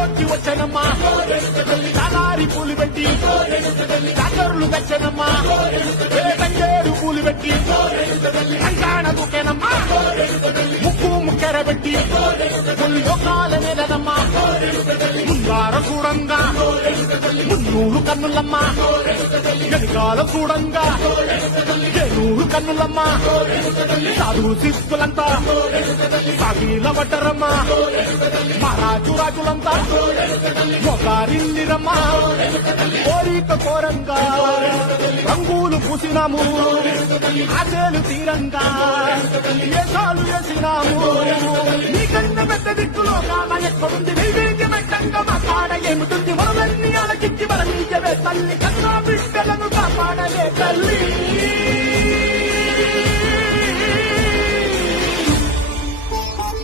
ఊళ్ళోకి వచ్చనమ్మా చాలారి పూలు పెట్టి చాకరులు తెచ్చనమ్మా తంగేరు పూలు పెట్టి కంకాణ దూకేనమ్మా ముక్కు ముక్కెరబెట్టి కొన్ని లోకాల నేలనమ్మా ముందార చూడంగా మున్నూరు కన్నులమ్మా వెనకాల చూడంగా ఏనూరు కన్నులమ్మా సాధువు శిస్తులంతా సాగిల పడ్డరమ్మా మహారాజు రాజులంతా మొగారిల్లిరమ్మా కోరిక కోరంగా రంగులు పూసినాము ఆశలు తీరంగా ఏసాలు వేసినాము నీకన్నా పెద్ద దిక్కులో కామ ఎక్కడుంది నైవేద్యం ఎట్టంగా మా కాడ ఏమిటుంది మనలన్నీ అలకించి మన నీయవే తల్లి